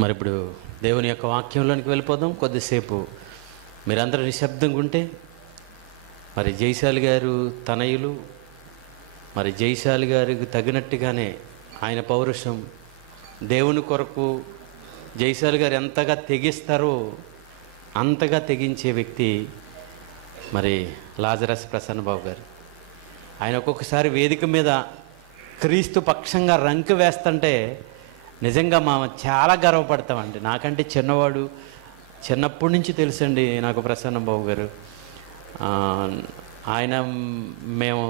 మరి ఇప్పుడు దేవుని యొక్క వాక్యంలోనికి వెళ్ళిపోదాం. కొద్దిసేపు మీరందరూ నిశ్శబ్దంగా ఉంటే మరి జైశాలి గారు తనయులు, మరి జైశాలి గారికి తగినట్టుగానే ఆయన పౌరుషం, దేవుని కొరకు జైశాలి గారు ఎంతగా తెగిస్తారో అంతగా తెగించే వ్యక్తి మరి లాజరస్ ప్రసన్నబాబు గారు. ఆయన ఒక్కొక్కసారి వేదిక మీద క్రీస్తు పక్షంగా రంకు వేస్తుంటే నిజంగా చాలా గర్వపడతామండి. నాకంటే చిన్నవాడు, చిన్నప్పటి నుంచి తెలుసండి నాకు ప్రసన్నబాబు గారు. ఆయన మేము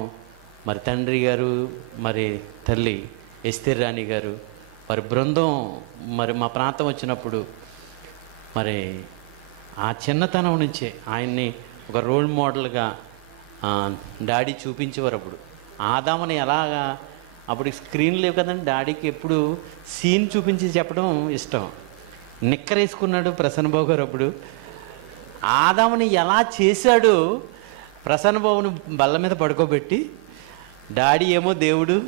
మరి తండ్రి గారు, మరి తల్లి ఎస్తేర్ రాణి గారు, మరి బృందం మరి మా ప్రాంతం వచ్చినప్పుడు మరి ఆ చిన్నతనం నుంచే ఆయన్ని ఒక రోల్ మోడల్గా డాడీ చూపించేవారు. అప్పుడు ఆదాముని ఎలాగా, అప్పుడు స్క్రీన్ లేవు కదండి, డాడీకి ఎప్పుడు సీన్ చూపించి చెప్పడం ఇష్టం. నిక్కరేసుకున్నాడు ప్రసన్నబాబు గారు. అప్పుడు ఆదాముని ఎలా చేశాడు, ప్రసన్నబాబుని బల్ల మీద పడుకోబెట్టి, డాడీ ఏమో దేవుడు,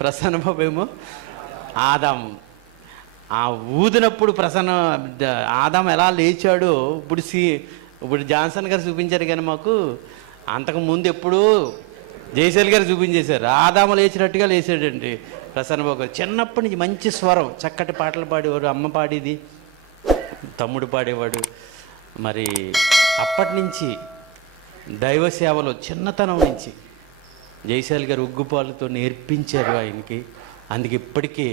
ప్రసన్నబాబు ఏమో ఆదాము. ఆ ఊదినప్పుడు ఆదాము ఎలా లేచాడో ఇప్పుడు జాన్సన్ గారు చూపించారు, కానీ మాకు అంతకుముందు ఎప్పుడు జైశాలి గారు చూపించేశారు. ఆదాము లేచినట్టుగా లేచాడండి ప్రసన్నబాబు గారు. చిన్నప్పటి నుంచి మంచి స్వరం, చక్కటి పాటలు పాడేవాడు. అమ్మ పాడేది, తమ్ముడు పాడేవాడు. మరి అప్పటి నుంచి దైవ సేవలో చిన్నతనం నుంచి జైశాలి గారు ఉగ్గుపాలతో నేర్పించారు ఆయనకి. అందుకే ఇప్పటికీ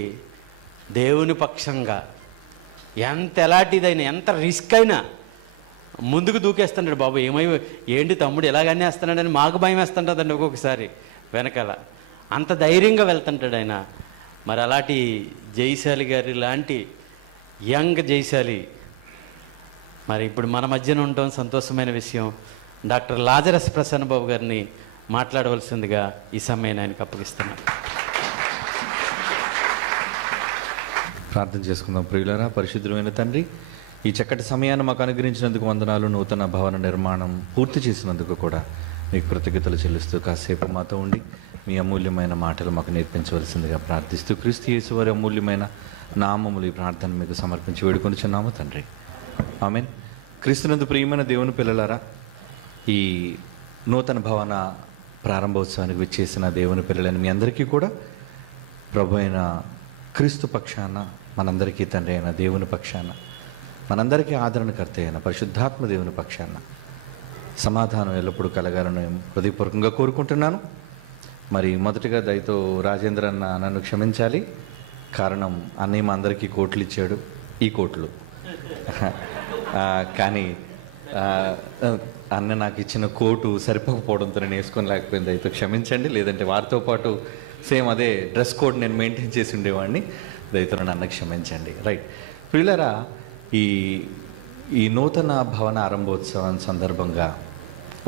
దేవుని పక్షంగా ఎలాంటిదైనా, ఎంత రిస్క్ అయినా ముందుకు దూకేస్తున్నాడు. బాబు ఏంటి తమ్ముడు ఎలాగనే వేస్తున్నాడని మాకు భయం వేస్తుంటుందండి ఒక్కొక్కసారి వెనకాల. అంత ధైర్యంగా వెళ్తుంటాడు ఆయన. మరి అలాంటి జైశాలి గారి లాంటి యంగ్ జైశాలి మరి ఇప్పుడు మన మధ్యన ఉండటం సంతోషమైన విషయం. డాక్టర్ లాజరస్ ప్రసన్నబాబు గారిని మాట్లాడవలసిందిగా ఈ సమయాన్ని ఆయనకు అప్పగిస్తున్నాను. ప్రార్థన చేసుకుందాం. ప్రియులారా, పరిశుద్ధమైన తండ్రి, ఈ చక్కటి సమయాన్ని మాకు అనుగ్రహించినందుకు వందనాలు. నూతన భవన నిర్మాణం పూర్తి చేసినందుకు కూడా మీకు కృతజ్ఞతలు చెల్లిస్తూ కాసేపు మాతో ఉండి మీ అమూల్యమైన మాటలు మాకు నేర్పించవలసిందిగా ప్రార్థిస్తూ క్రీస్తు యేసు వారి అమూల్యమైన నామములు ఈ ప్రార్థన మీకు సమర్పించి వేడుకొనిచున్నాము తండ్రి. ఆమేన్. క్రీస్తునందు ప్రియమైన దేవుని పిల్లలారా, ఈ నూతన భవన ప్రారంభోత్సవానికి విచ్చేసిన దేవుని పిల్లలని మీ అందరికీ కూడా ప్రభు అయిన క్రీస్తు పక్షాన, మనందరికీ తండ్రి అయిన దేవుని పక్షాన, మనందరికీ ఆదరణకర్త అయిన పరిశుద్ధాత్మ దేవుని పక్షాన సమాధానం ఎల్లప్పుడూ కలగాలని హృదయపూర్వకంగా కోరుకుంటున్నాను. మరి మొదటిగా దయతో రాజేంద్ర అన్న నన్ను క్షమించాలి. కారణం అన్నయ్య మా అందరికీ కోట్లు ఇచ్చాడు, ఈ కోట్లు కానీ అన్న నాకు ఇచ్చిన కోటు సరిపోకపోవడంతో నేను వేసుకొని లేకపోయింది. దయతో క్షమించండి. లేదంటే వారితో పాటు సేమ్ అదే డ్రెస్ కోడ్ నేను మెయింటైన్ చేసి ఉండేవాడిని. దయతో నన్ను క్షమించండి. రైట్ ప్రియులారా, ఈ నూతన భవన ఆరంభోత్సవం సందర్భంగా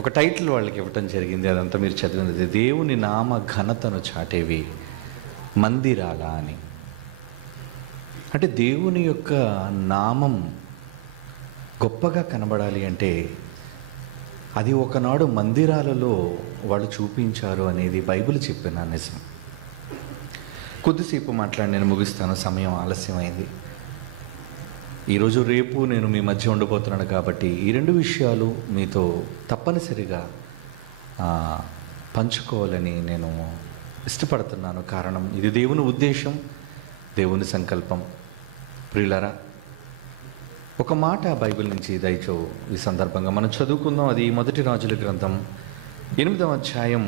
ఒక టైటిల్ వాళ్ళకి ఇవ్వటం జరిగింది. అదంతా మీరు చదివినది, దేవుని నామ ఘనతను చాటేవి మందిరాల అని. అంటే దేవుని యొక్క నామం గొప్పగా కనబడాలి అంటే అది ఒకనాడు మందిరాలలో వాళ్ళు చూపించారు అనేది బైబిల్ చెప్పిన నిజం. కొద్దిసేపు మాట్లాడి నేను ముగిస్తాను, సమయం ఆలస్యమైంది. ఈరోజు రేపు నేను మీ మధ్య ఉండబోతున్నాను కాబట్టి ఈ రెండు విషయాలు మీతో తప్పనిసరిగా పంచుకోవాలని నేను ఇష్టపడుతున్నాను. కారణం ఇది దేవుని ఉద్దేశం, దేవుని సంకల్పం. ప్రియులారా, ఒక మాట బైబిల్ నుంచి దయచో ఈ సందర్భంగా మనం చదువుకుందాం. అది మొదటి రాజుల గ్రంథం 8వ అధ్యాయం,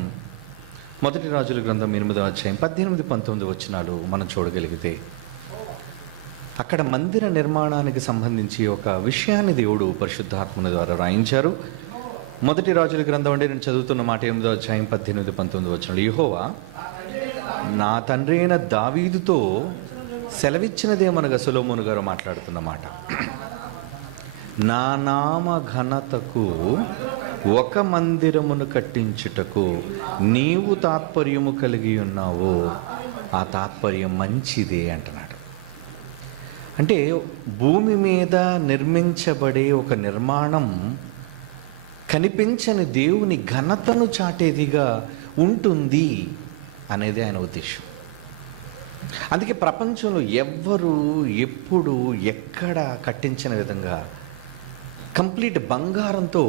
మొదటి రాజుల గ్రంథం 8వ అధ్యాయం 18-19 వచనాలు మనం చూడగలిగితే అక్కడ మందిర నిర్మాణానికి సంబంధించి ఒక విషయాన్ని దేవుడు పరిశుద్ధాత్మని ద్వారా రాయించారు. మొదటి రాజుల గ్రంథం అంటే నేను చదువుతున్న మాట 8వ అధ్యాయం 18-19 వచనాలు. యెహోవా నా తండ్రి అయిన దావీదుతో సెలవిచ్చినదేమనగా సొలొమోను గారు మాట్లాడుతున్న మాట, నా నామ ఘనతకు ఒక మందిరమును కట్టించుటకు నీవు తాత్పర్యము కలిగి ఉన్నావు, ఆ తాత్పర్యం మంచిదే అంటున్నాడు. అంటే భూమి మీద నిర్మించబడే ఒక నిర్మాణం కనిపించని దేవుని ఘనతను చాటేదిగా ఉంటుంది అనేది ఆయన ఉద్దేశం. అందుకే ప్రపంచంలో ఎవ్వరు ఎప్పుడు ఎక్కడ కట్టించిన విధంగా కంప్లీట్ బంగారంతో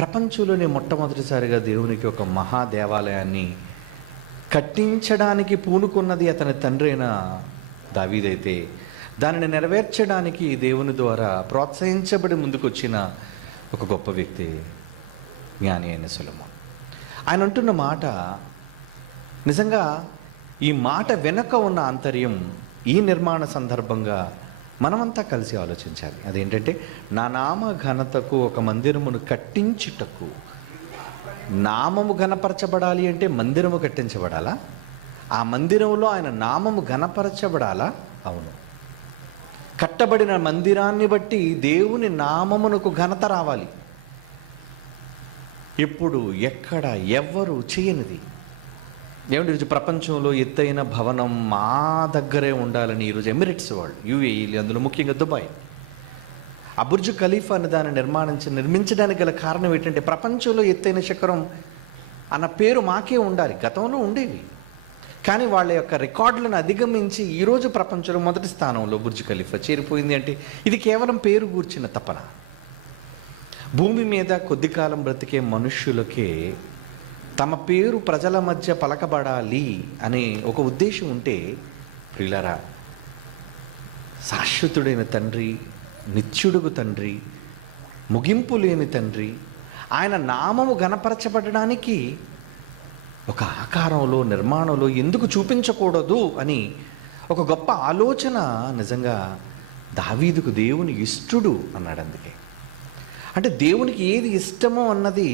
ప్రపంచంలోనే మొట్టమొదటిసారిగా దేవునికి ఒక మహాదేవాలయాన్ని కట్టించడానికి పూనుకున్నది అతని తండ్రి అయిన దావీదైతే, దానిని నెరవేర్చడానికి దేవుని ద్వారా ప్రోత్సహించబడి ముందుకొచ్చిన ఒక గొప్ప వ్యక్తి జ్ఞాని అయిన సొలొమోను. ఆయన అంటున్న మాట నిజంగా, ఈ మాట వెనక ఉన్న ఆంతర్యం ఈ నిర్మాణ సందర్భంగా మనమంతా కలిసి ఆలోచించాలి. అదేంటంటే, నా నామ ఘనతకు ఒక మందిరమును కట్టించుటకు. నామము ఘనపరచబడాలి అంటే మందిరము కట్టించబడాలా? ఆ మందిరంలో ఆయన నామము ఘనపరచబడాలా? అవును. కట్టబడిన మందిరాన్ని బట్టి దేవుని నామమునకు ఘనత రావాలి. ఎప్పుడు ఎక్కడ ఎవ్వరు చేయనిది. ఏమంటే ఈరోజు ప్రపంచంలో ఎత్తైన భవనం మా దగ్గరే ఉండాలని ఈరోజు ఎమిరేట్స్ వాళ్ళు, యూఏఈ, అందులో ముఖ్యంగా దుబాయ్, బుర్జ్ ఖలీఫా అనే దాన్ని నిర్మించడానికి గల కారణం ఏంటంటే, ప్రపంచంలో ఎత్తైన శిఖరం అన్న పేరు మాకే ఉండాలి. గతంలో ఉండేవి, కానీ వాళ్ళ యొక్క రికార్డులను అధిగమించి ఈరోజు ప్రపంచంలో మొదటి స్థానంలో బుర్జ్ ఖలీఫా చేరిపోయింది. అంటే ఇది కేవలం పేరు గూర్చిన తపన. భూమి మీద కొద్ది కాలం బ్రతికే మనుష్యులకే తమ పేరు ప్రజల మధ్య పలకబడాలి అనే ఒక ఉద్దేశం ఉంటే, ప్రియులారా, శాశ్వతుడైన తండ్రి, నిత్యుడుగు తండ్రి, ముగింపు లేని తండ్రి, ఆయన నామము ఘనపరచబడడానికి ఒక ఆకారంలో, నిర్మాణంలో ఎందుకు చూపించకూడదు అని ఒక గొప్ప ఆలోచన నిజంగా దావీదుకు దేవుని ఇష్టడు అన్నాడు. అందుకే అంటే దేవునికి ఏది ఇష్టమో అన్నది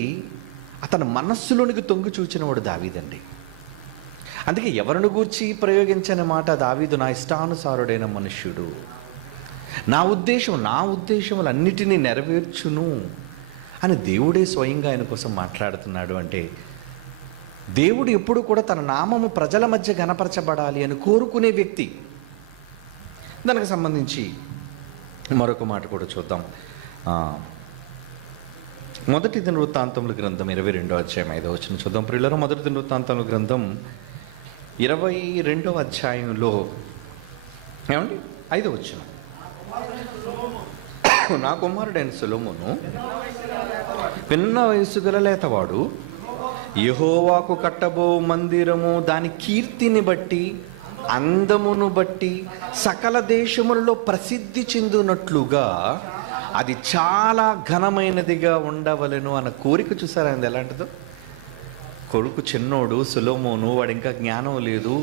అతని మనస్సులోనికి తొంగి చూచినవాడు దావీదండి. అందుకే ఎవరిని గూర్చి ప్రయోగించని మాట దావీదు, నా ఇష్టానుసారుడైన మనుష్యుడు, నా ఉద్దేశములన్నిటినీ నెరవేర్చును అని దేవుడే స్వయంగా ఆయన కోసం మాట్లాడుతున్నాడు. అంటే దేవుడు ఎప్పుడు కూడా తన నామము ప్రజల మధ్య ఘనపరచబడాలి అని కోరుకునే వ్యక్తి. దానికి సంబంధించి మరొక మాట కూడా చూద్దాం. మొదటి దినవృత్తాంతముల గ్రంథం 22వ అధ్యాయం 5వ వచనం చూద్దాం. ప్రియులారా, మొదటి దినవృత్తాంతముల గ్రంథం 22వ అధ్యాయంలో ఏమండి 5వ వచనం, నా కుమారుడైన సొలొమోను పిన్న వయసు గల లేతవాడు యెహోవాకు కట్టబో మందిరము దాని కీర్తిని బట్టి, అందమును బట్టి సకల దేశములలో ప్రసిద్ధి చెందునట్లుగా అది చాలా ఘనమైనదిగా ఉండవలెను అన్న కోరిక చూసారా అది ఎలాంటిదో. కొడుకు చిన్నోడు సొలొమోను, వాడు ఇంకా జ్ఞానం లేదు,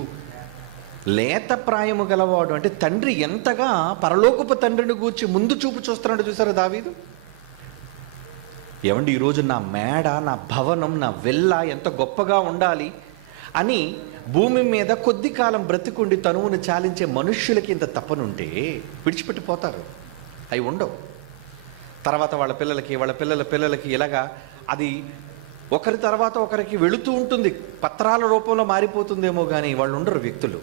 లేత ప్రాయము గలవాడు. అంటే తండ్రి ఎంతగా పరలోకపు తండ్రిని గూర్చి ముందు చూపు చూస్తున్నాడు చూసారా దావీదు. ఏమండి, ఈరోజు నా మేడ, నా భవనం, నా వెల్ల ఎంత గొప్పగా ఉండాలి అని భూమి మీద కొద్ది కాలం బ్రతికుండి తనువును చాలించే మనుష్యులకి ఇంత తప్పనుంటే విడిచిపెట్టిపోతారు. అవి ఉండవు. తర్వాత వాళ్ళ పిల్లల పిల్లలకి ఇలాగా అది ఒకరి తర్వాత ఒకరికి వెళుతూ ఉంటుంది. పత్రాల రూపంలో మారిపోతుందేమో కానీ వాళ్ళు ఉండరు వ్యక్తులు.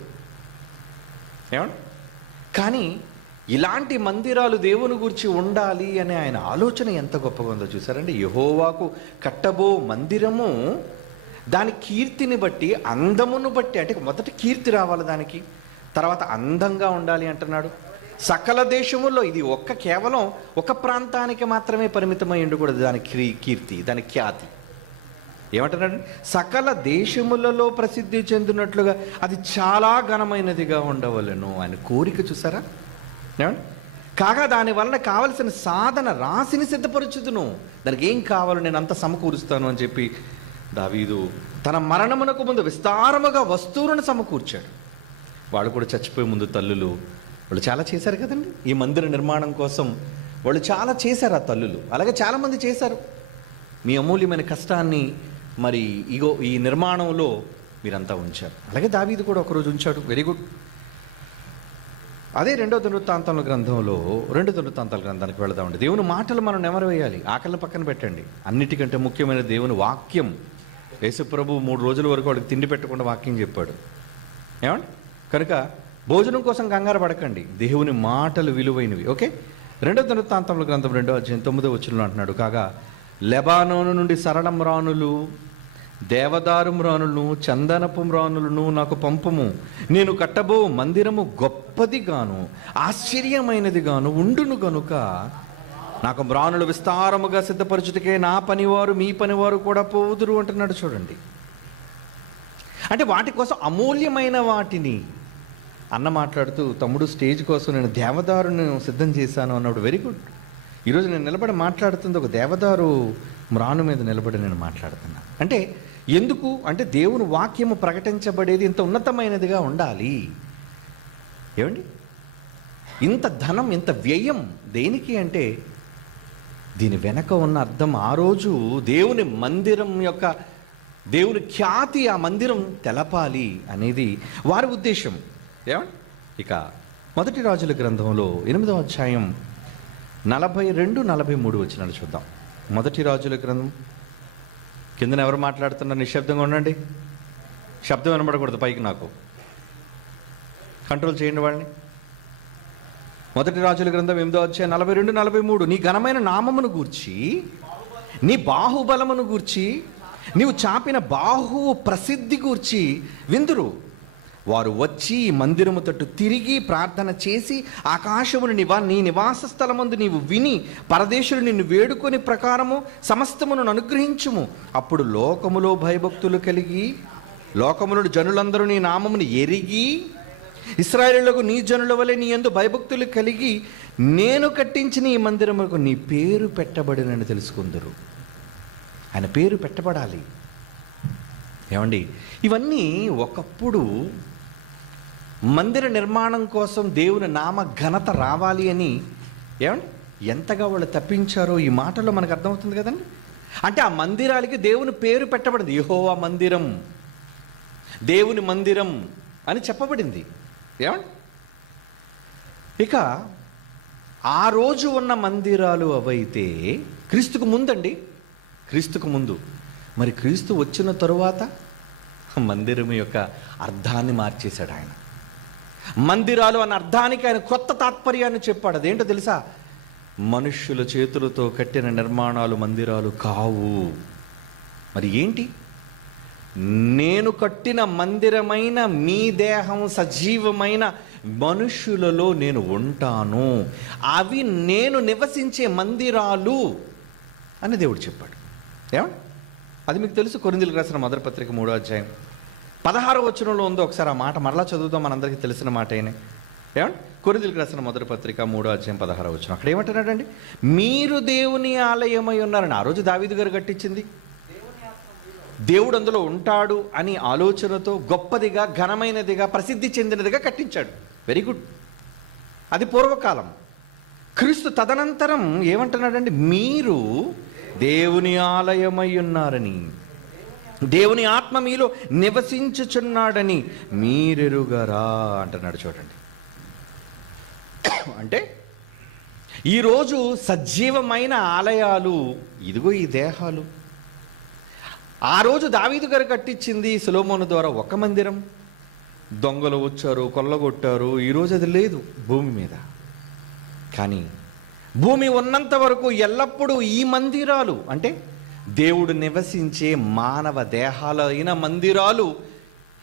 ఏమండి, కానీ ఇలాంటి మందిరాలు దేవుని గురించి ఉండాలి అనే ఆయన ఆలోచన ఎంత గొప్పగా ఉందో చూసారండి. యెహోవాకు కట్టబో మందిరము దాని కీర్తిని బట్టి, అందమును బట్టి, అంటే మొదట కీర్తి రావాలి దానికి, తర్వాత అందంగా ఉండాలి అంటున్నాడు. సకల దేశముల్లో ఇది కేవలం ఒక ప్రాంతానికి మాత్రమే పరిమితమై ఉండకూడదు దాని కీర్తి, దాని ఖ్యాతి. ఏమంటున్నాడు? సకల దేశములలో ప్రసిద్ధి చెందినట్లుగా అది చాలా ఘనమైనదిగా ఉండవలెను అని కోరిక చూసారా. ఏమండి, కాగా దాని వలన కావలసిన సాధన రాశిని సిద్ధపరచుదును, దానికి ఏం కావాలో నేను అంత సమకూరుస్తాను అని చెప్పి దావీదు తన మరణమునకు ముందు విస్తారముగా వస్తువులను సమకూర్చాడు. వాళ్ళు కూడా చచ్చిపోయే ముందు తల్లులు వాళ్ళు చాలా చేశారు కదండి. ఈ మందిర నిర్మాణం కోసం వాళ్ళు చాలా చేశారు ఆ తల్లులు. అలాగే చాలామంది చేశారు. మీ అమూల్యమైన కష్టాన్ని మరి ఈ నిర్మాణంలో మీరంతా ఉంచారు. అలాగే దావీదు కూడా ఒకరోజు ఉంచాడు. Very good. అదే రెండో దినవృత్తాంతాల గ్రంథానికి వెళదామండి. దేవుని మాటలు మనం నెమరు వేయాలి. ఆకలిని పక్కన పెట్టండి. అన్నిటికంటే ముఖ్యమైన దేవుని వాక్యం. యేసుప్రభు 3 రోజుల వరకు వాడికి తిండి పెట్టకుండా వాక్యం చెప్పాడు. ఏమండి, కనుక భోజనం కోసం కంగారు పడకండి. దేవుని మాటలు విలువైనవి. ఓకే, రెండో దినవృత్తాంతముల గ్రంథం 2వ అధ్యాయం 9వ వచనంలో అంటున్నాడు, కాగా లెబానోను నుండి సరళం రాణులు దేవదారు మ్రానులను చందనపు మ్రానులను నాకు పంపుము, నేను కట్టబో మందిరము గొప్పది గాను ఆశ్చర్యమైనది గాను ఉండును గనుక నాకు మ్రానులు విస్తారముగా సిద్ధపరచుటకే నా పనివారు మీ పనివారు కూడా పోదురు అంటున్నాడు. చూడండి, అంటే వాటి కోసం అమూల్యమైన వాటిని అన్న మాట్లాడుతూ, తమ్ముడు స్టేజ్ కోసం నేను దేవదారుని సిద్ధం చేశాను అన్నాడు. Very good. ఈరోజు నేను నిలబడి మాట్లాడుతుంది ఒక దేవదారు మ్రాను మీద నిలబడి నేను మాట్లాడుతున్నా. అంటే ఎందుకు అంటే దేవుని వాక్యము ప్రకటించబడేది ఇంత ఉన్నతమైనదిగా ఉండాలి. ఏమండి, ఇంత ధనం, ఇంత వ్యయం దేనికి అంటే దీని వెనక ఉన్న అర్థం, ఆ రోజు దేవుని మందిరం యొక్క దేవుని ఖ్యాతి ఆ మందిరం తెలపాలి అనేది వారి ఉద్దేశం. ఏమండి, ఇక మొదటి రాజుల గ్రంథంలో 8వ అధ్యాయం 42-43 వచనాలు చూద్దాం. మొదటి రాజుల గ్రంథం. కిందన ఎవరు మాట్లాడుతున్నారు? నిశ్శబ్దంగా ఉండండి, శబ్దం వినబడకూడదు పైకి. నాకు కంట్రోల్ చేయండి వాళ్ళని. మొదటి రాజుల గ్రంథం 8వ అధ్యాయం 42-43. నీ ఘనమైన నామమును గూర్చి, నీ బాహుబలమును గూర్చి, నీవు చాపిన బాహు ప్రసిద్ధి గూర్చి విందురు. వారు వచ్చి మందిరము తట్టు తిరిగి ప్రార్థన చేసి ఆకాశమును నీ నివాస స్థలమందు నీవు విని పరదేశులు నిన్ను వేడుకొని ప్రకారము సమస్తమును అనుగ్రహించుము. అప్పుడు లోకములో భయభక్తులు కలిగి, లోకములో జనులందరూ నీ నామమును ఎరిగి, ఇశ్రాయేలులకు నీ జనుల వలె నీ యందు భయభక్తులు కలిగి నేను కట్టించిన ఈ మందిరములకు నీ పేరు పెట్టబడినని తెలుసుకుందరు. ఆయన పేరు పెట్టబడాలి. ఏమండి, ఇవన్నీ ఒకప్పుడు మందిర నిర్మాణం కోసం దేవుని నామ ఘనత రావాలి అని ఏమండి ఎంతగా వాళ్ళు తప్పించారో ఈ మాటల్లో మనకు అర్థమవుతుంది కదండి. అంటే ఆ మందిరాలకి దేవుని పేరు పెట్టబడింది. యెహోవా మందిరం, దేవుని మందిరం అని చెప్పబడింది. ఏమండి, ఇక ఆ రోజు ఉన్న మందిరాలు అవైతే క్రీస్తుకు ముందండి, క్రీస్తుకు ముందు. మరి క్రీస్తు వచ్చిన తరువాత మందిరం యొక్క అర్థాన్ని మార్చేశాడు ఆయన. మందిరాలు అన్న అర్థానికి ఆయన కొత్త తాత్పర్యాన్ని చెప్పాడు. అదేంటో తెలుసా? మనుష్యుల చేతులతో కట్టిన నిర్మాణాలు మందిరాలు కావు. మరి ఏంటి? నేను కట్టిన మందిరమైన మీ దేహం సజీవమైన మనుష్యులలో నేను ఉంటాను, అవి నేను నివసించే మందిరాలు అని దేవుడు చెప్పాడు. ఏమండి, అది మీకు తెలుసు. కొరింథీయులకు రాసిన మొదటి పత్రిక 3వ అధ్యాయం 16వ వచనంలో ఉందో. ఒకసారి ఆ మాట మరలా చదువుతాం, మనందరికీ తెలిసిన మాట అయినా. ఏమండి, కొరింథీయులకు రాసిన మొదటి పత్రిక 3వ అధ్యాయం 16వ వచనం. అక్కడ ఏమంటున్నాడండి? మీరు దేవుని ఆలయమై ఉన్నారని. ఆ రోజు దావీదు గారు కట్టించింది, దేవుడు అందులో ఉంటాడు అని ఆలోచనతో గొప్పదిగా, ఘనమైనదిగా, ప్రసిద్ధి చెందినదిగా కట్టించాడు. Very good. అది పూర్వకాలం. క్రీస్తు తదనంతరం ఏమంటున్నాడండి? మీరు దేవుని ఆలయమై ఉన్నారని, దేవుని ఆత్మ మీలో నివసించుచున్నాడని మీరెరుగరా అంటున్నాడు. చూడండి, అంటే ఈరోజు సజీవమైన ఆలయాలు ఇదిగో ఈ దేహాలు. ఆ రోజు దావీదు గారు కట్టించింది సొలొమోను ద్వారా ఒక మందిరం. దొంగలు వచ్చారు, కొల్లగొట్టారు. ఈరోజు అది లేదు భూమి మీద. కానీ భూమి ఉన్నంత వరకు ఎల్లప్పుడూ ఈ మందిరాలు, అంటే దేవుడు నివసించే మానవ దేహాలైన మందిరాలు